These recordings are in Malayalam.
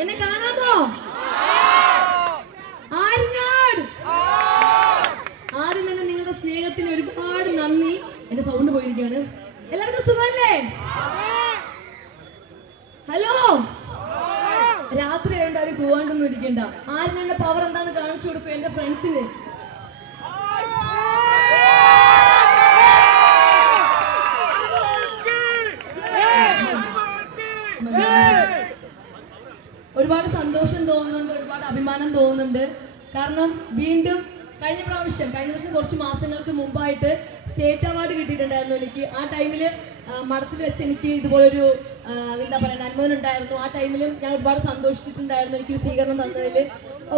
എന്നെ കാണാമോ? ആരിഞ്ഞാട്? ആദ്യം തന്നെ നിങ്ങളുടെ സ്നേഹത്തിന് ഒരുപാട് നന്ദി. എന്റെ സൗണ്ട് പോയിരിക്കുകയാണ്. എല്ലാവർക്കും സുഖമല്ലേ? ഹലോ രാത്രി ആയതുകൊണ്ട് അവർ പോവാണ്ടൊന്നും ഇരിക്കണ്ട. പവർ എന്താന്ന് കാണിച്ചു കൊടുക്കും എന്റെ ഫ്രണ്ട്സിന് ഒരുപാട് സന്തോഷം തോന്നുന്നുണ്ട് ഒരുപാട് അഭിമാനം തോന്നുന്നുണ്ട്. കാരണം വീണ്ടും കഴിഞ്ഞ പ്രാവശ്യം കഴിഞ്ഞ പ്രാവശ്യം കുറച്ച് മാസങ്ങൾക്ക് മുമ്പായിട്ട് സ്റ്റേറ്റ് അവാർഡ് കിട്ടിയിട്ടുണ്ടായിരുന്നു എനിക്ക്. ആ ടൈമിൽ മഠത്തിൽ വെച്ച് എനിക്ക് ഇതുപോലൊരു എന്താ പറയുക അനുഭവം ഉണ്ടായിരുന്നു. ആ ടൈമിലും ഞാൻ ഒരുപാട് സന്തോഷിച്ചിട്ടുണ്ടായിരുന്നു എനിക്ക് സ്വീകരണം തന്നതിൽ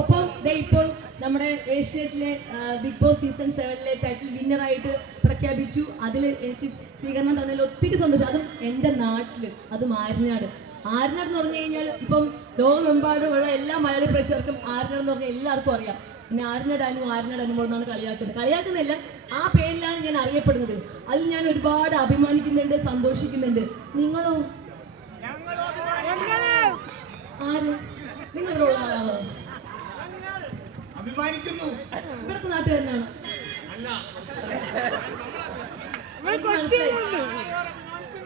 ഒപ്പം ദേ ഇപ്പോൾ നമ്മുടെ ഏഷ്യനെറ്റിലെ ബിഗ് ബോസ് സീസൺ സെവനിലെ ടൈറ്റിൽ വിന്നറായിട്ട് പ്രഖ്യാപിച്ചു. അതിൽ എനിക്ക് സ്വീകരണം തന്നതിൽ ഒത്തിരി സന്തോഷം. അതും എന്റെ നാട്ടിൽ അതും ആര്യനാട് ആര്യനാട് എന്ന് പറഞ്ഞു കഴിഞ്ഞാൽ ഇപ്പം ലോകമെമ്പാടുമുള്ള എല്ലാ മലയാളി പ്രേക്ഷകർക്കും ആരിനാട് എന്ന് പറഞ്ഞാൽ എല്ലാവർക്കും അറിയാം. പിന്നെ ആരിനാട് അനു അനുമോ എന്നാണ് കളിയാക്കുന്നത്. കളിയാക്കുന്നില്ല ആ പേരിലാണ് ഞാൻ അറിയപ്പെടുന്നത്. അതിൽ ഞാൻ ഒരുപാട് അഭിമാനിക്കുന്നുണ്ട് സന്തോഷിക്കുന്നുണ്ട്. നിങ്ങളോ? ആര്? നിങ്ങളുടെ ഉള്ള ആളാണോ? അഭിമാനിക്കുന്നു. ഇവിടുത്തെ നാട്ടുകാരനാണോ.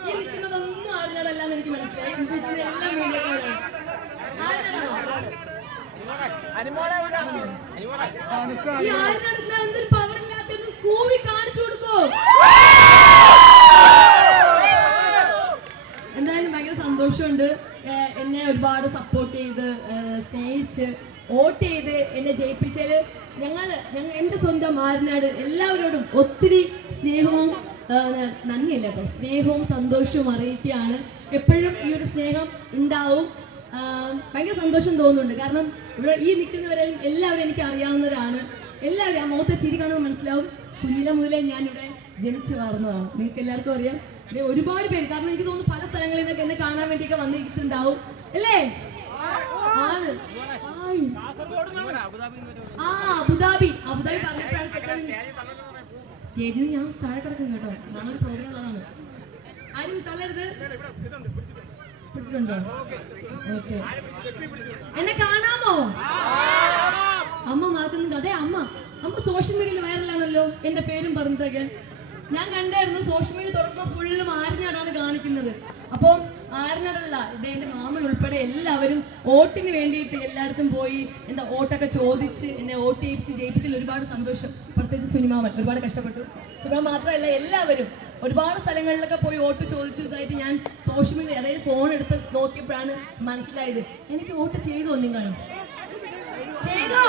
ഈ നിൽക്കുന്നതൊന്നും ആരിനാടല്ല എന്ന് എനിക്ക് മനസ്സിലായി. നിൽക്കുന്ന കാണിച്ചു കൊടുക്കോ എന്തായാലും ഭയങ്കര സന്തോഷമുണ്ട്. എന്നെ ഒരുപാട് സപ്പോർട്ട് ചെയ്ത് സ്നേഹിച്ച് വോട്ട് ചെയ്ത് എന്നെ ജയിപ്പിച്ചാൽ ഞങ്ങൾ ഞങ്ങൾ എന്റെ സ്വന്തം ആരനാട് എല്ലാവരോടും ഒത്തിരി സ്നേഹവും നന്ദിയില്ല സ്നേഹവും സന്തോഷവും അറിയിക്കുകയാണ്. എപ്പോഴും ഈ ഒരു സ്നേഹം ഉണ്ടാവും. ഭയങ്കര സന്തോഷം തോന്നുന്നുണ്ട്. കാരണം ഇവിടെ ഈ നിൽക്കുന്നവരെയും എല്ലാവരും എനിക്ക് അറിയാവുന്നവരാണ്. എല്ലാവരും ആ മുഖത്തെ ചിരി കാണുമ്പോൾ മനസ്സിലാവും കുഞ്ഞിലെ മുതലേ ഞാനിവിടെ ജനിച്ചു വളർന്നതാണ്. നിങ്ങൾക്ക് എല്ലാവർക്കും അറിയാം. ഒരുപാട് പേര് കാരണം എനിക്ക് തോന്നുന്നു പല സ്ഥലങ്ങളിൽ നിന്നൊക്കെ എന്നെ കാണാൻ വേണ്ടിയൊക്കെ വന്നിട്ടുണ്ടാവും. അല്ലേ? ആണ്. ആ അബുദാബി. അബുദാബി പറഞ്ഞപ്പോഴാണ് സ്റ്റേജിൽ ഞാൻ താഴെ കിടക്കും കേട്ടോ. നാളെ പ്രോഗ്രാം ആരും തള്ളരുത്. പിടിച്ചിട്ടുണ്ടോ? ഓക്കെ. എന്നെ കാണാമോ? അമ്മ മാറ്റുന്നുണ്ട് അതെ അമ്മ. അമ്മ സോഷ്യൽ മീഡിയയിൽ വൈറലാണല്ലോ എന്റെ പേരും പറഞ്ഞതൊക്കെ ഞാൻ കണ്ടായിരുന്നു സോഷ്യൽ മീഡിയ തുറക്കുമ്പോൾ ഫുള്ളും ആരിനാടാണ് കാണിക്കുന്നത്. അപ്പോൾ ആരിനാടല്ല ഇതേ എന്റെ മാമൻ ഉൾപ്പെടെ എല്ലാവരും വോട്ടിന് വേണ്ടിയിട്ട് എല്ലായിടത്തും പോയി എന്താ വോട്ടൊക്കെ ചോദിച്ച് എന്നെ വോട്ട് ചെയ്യിപ്പിച്ച് ജയിപ്പിച്ചതിൽ ഒരുപാട് സന്തോഷം. പ്രത്യേകിച്ച് സുനിമാമൻ ഒരുപാട് കഷ്ടപ്പെട്ടു. സുനിമ മാത്രമല്ല എല്ലാവരും ഒരുപാട് സ്ഥലങ്ങളിലൊക്കെ പോയി വോട്ട് ചോദിച്ചതായിട്ട് ഞാൻ സോഷ്യൽ മീഡിയ അതായത് ഫോൺ എടുത്ത് നോക്കിയപ്പോഴാണ് മനസ്സിലായത്. എനിക്ക് വോട്ട് ചെയ്തോ നിങ്ങൾ ചെയ്തോ?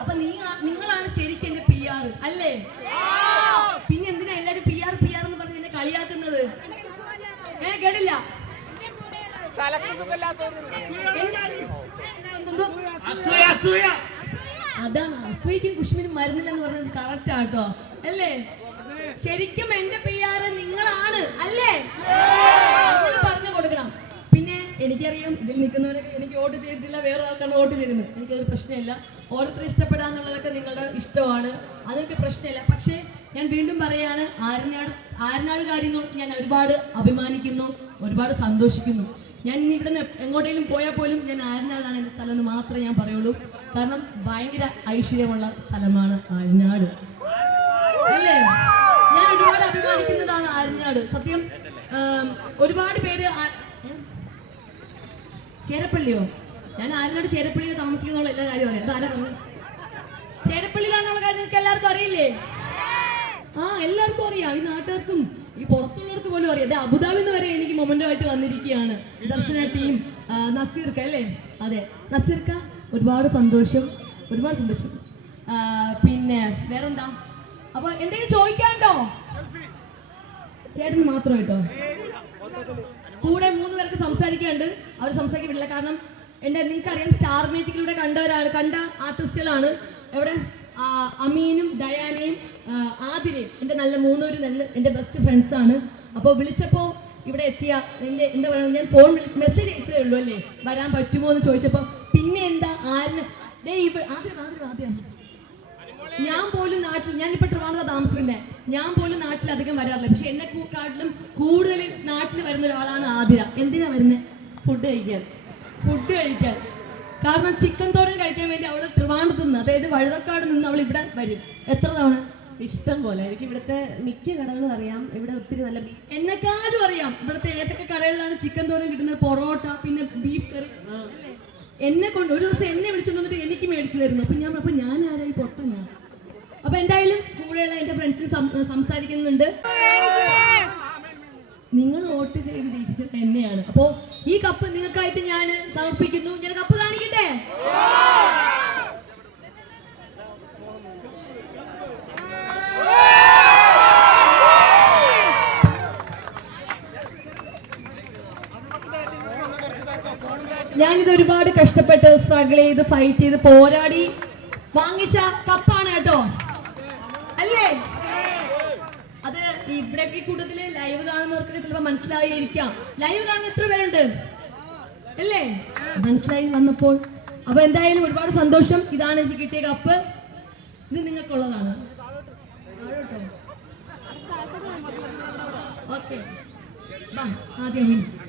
അപ്പൊ നീ നിങ്ങളാണ് ശരിക്കും എന്റെ പി ആർ അല്ലേ? പിന്നെ എന്തിനാ എല്ലാരും പി ആർ പി ആർ എന്ന് പറഞ്ഞ് എന്നെ കളിയാക്കുന്നത്? ഏ കേട്ടില്ല? അസൂയ അതാണ്. അസൂയക്കും കുഷ്മിനും മരുന്നില്ലെന്ന് പറഞ്ഞത് കറക്റ്റ് ആട്ടോ അല്ലേ? ശരിക്കും എന്റെ പി ആർ നിങ്ങളാണ് അല്ലേ? പറഞ്ഞു കൊടുക്കണം. പിന്നെ എനിക്കറിയാം ഇതിൽ നിൽക്കുന്നവരൊക്കെ എനിക്ക് വോട്ട് ചെയ്തിട്ടില്ല വേറെ ആൾക്കാണ് വോട്ട് ചെയ്യുന്നത്. എനിക്കൊരു പ്രശ്നമില്ല. ഓരോരുത്തർ ഇഷ്ടപ്പെടാന്നുള്ളതൊക്കെ നിങ്ങളുടെ ഇഷ്ടമാണ്. അതൊക്കെ പ്രശ്നമില്ല. പക്ഷേ ഞാൻ വീണ്ടും പറയാണ് ആരനാട് ആരനാട് കാര്യം ഞാൻ ഒരുപാട് അഭിമാനിക്കുന്നു ഒരുപാട് സന്തോഷിക്കുന്നു. ഞാൻ ഇനി ഇവിടെ നിന്ന് എങ്ങോട്ടേലും പോയാൽ പോലും ഞാൻ ആരനാടാണ് എന്റെ സ്ഥലം എന്ന് മാത്രമേ ഞാൻ പറയുള്ളൂ. കാരണം ഭയങ്കര ഐശ്വര്യമുള്ള സ്ഥലമാണ് ആരനാട്. അല്ലേ? ഞാൻ ഒരുപാട് അഭിമാനിക്കുന്നതാണ് ആര്യനാട്. സത്യം ഒരുപാട് പേര് ചേരപ്പള്ളിയോ? ഞാൻ ആര്യനാട് ചേരപ്പള്ളിയിൽ താമസിക്കുന്നുള്ള എല്ലാ കാര്യം അറിയാം. പറഞ്ഞത്? ചേരപ്പള്ളിയിലാണെന്നുള്ള കാര്യം നിങ്ങൾക്ക് എല്ലാവർക്കും അറിയില്ലേ? ആ എല്ലാവർക്കും അറിയാം. ഈ നാട്ടുകാർക്കും ഈ പുറത്തുള്ളവർക്ക് പോലും അറിയാം. അതെ അബുദാബിൽ നിന്ന് വരെ എനിക്ക് മൊമെന്റോ ആയിട്ട് വന്നിരിക്കുകയാണ് ദർശന ടീം നസീർക്ക അല്ലേ? അതെ. നസീർക്ക ഒരുപാട് സന്തോഷം. ഒരുപാട് സന്തോഷം. പിന്നെ വേറെന്താ? അപ്പൊ എന്തെങ്കിലും ചോദിക്കാണ്ടോ ചേട്ടന് മാത്രം കേട്ടോ. കൂടെ മൂന്ന് പേർക്ക് സംസാരിക്കാണ്ട് അവർ സംസാരിക്കില്ല കാരണം എന്റെ നിങ്ങൾക്കറിയാം സ്റ്റാർ മ്യൂസിക്കിലൂടെ കണ്ടവരാണ് കണ്ട ആർട്ടിസ്റ്റുകളാണ് എവിടെ? അമീനും ഡയാനയും ആതിരയും. എന്റെ നല്ല മൂന്നൂര് നല്ല എന്റെ ബെസ്റ്റ് ഫ്രണ്ട്സ് ആണ്. അപ്പോൾ വിളിച്ചപ്പോൾ ഇവിടെ എത്തിയ എന്റെ എന്താ പറയുക ഞാൻ ഫോൺ മെസ്സേജ് അയച്ചതേ ഉള്ളൂ അല്ലേ? വരാൻ പറ്റുമോ എന്ന് ചോദിച്ചപ്പോൾ പിന്നെ എന്താ ആരും ദേ ആദ്യം ആദ്യം ആദ്യം ഞാൻ പോലും നാട്ടിൽ ഞാനിപ്പോ ട്രിവാണത താമസിക്കുന്നത് ഞാൻ പോലും നാട്ടിൽ അധികം വരാറില്ല. പക്ഷെ എന്നെ കാട്ടിലും കൂടുതൽ നാട്ടിൽ വരുന്ന ഒരാളാണ് ആതിര. എന്തിനാ വരുന്നത് ഫുഡ് കഴിക്കാൻ. ഫുഡ് കഴിക്കാൻ. കാരണം ചിക്കൻ തോരൻ കഴിക്കാൻ വേണ്ടി അവൾ ട്രിവാണ്ടത്ത് നിന്ന് അതായത് വഴുതക്കാട് നിന്ന് അവൾ ഇവിടെ വരും. എത്ര തവണ? ഇഷ്ടം പോലെ. എനിക്ക് ഇവിടുത്തെ മിക്ക കടകളും അറിയാം. ഇവിടെ ഒത്തിരി നല്ല എന്നെക്കാളും അറിയാം. ഇവിടുത്തെ ഏതൊക്കെ കടകളിലാണ് ചിക്കൻ തോരൻ കിട്ടുന്നത്? പൊറോട്ട പിന്നെ ബീഫ് കറി? എന്നെ കൊണ്ട് ഒരു ദിവസം എന്നെ വിളിച്ചുകൊണ്ട് വന്നിട്ട് എനിക്ക് മേടിച്ചു തരുന്നു. അപ്പൊ ഞാൻ അപ്പൊ ഞാൻ ആരായി പൊട്ടനാ? അപ്പൊ എന്തായാലും കൂടെയുള്ള എന്റെ ഫ്രണ്ട്സിന് സംസാരിക്കുന്നുണ്ട്. നിങ്ങൾ വോട്ട് ചെയ്ത് ജയിപ്പിച്ചത് എന്നെയാണ്. അപ്പോ ഈ കപ്പ് നിങ്ങൾക്കായിട്ട് ഞാൻ സമർപ്പിക്കുന്നു. ഞാൻ കപ്പ് കാണിക്കട്ടെ? ഞാനിത് ഒരുപാട് കഷ്ടപ്പെട്ട് സ്ട്രഗിൾ ചെയ്ത് ഫൈറ്റ് ചെയ്ത് പോരാടി. വാങ്ങിച്ച കപ്പാണ് കേട്ടോ. അത് ഇവിടേക്ക് കൂട്ടത്തിൽ ലൈവ് കാണുന്നവർക്ക് ചിലപ്പോൾ മനസ്സിലായിരിക്കാം. ലൈവ് കാണുന്ന എത്ര പേരുണ്ട്? അല്ലേ? മനസ്സിലായി വന്നപ്പോൾ. അപ്പൊ എന്തായാലും ഒരുപാട് സന്തോഷം. ഇതാണ് എനിക്ക് കിട്ടിയ കപ്പ്. ഇത് നിങ്ങൾക്കുള്ളതാണ്. ഓക്കെ. ആദ്യം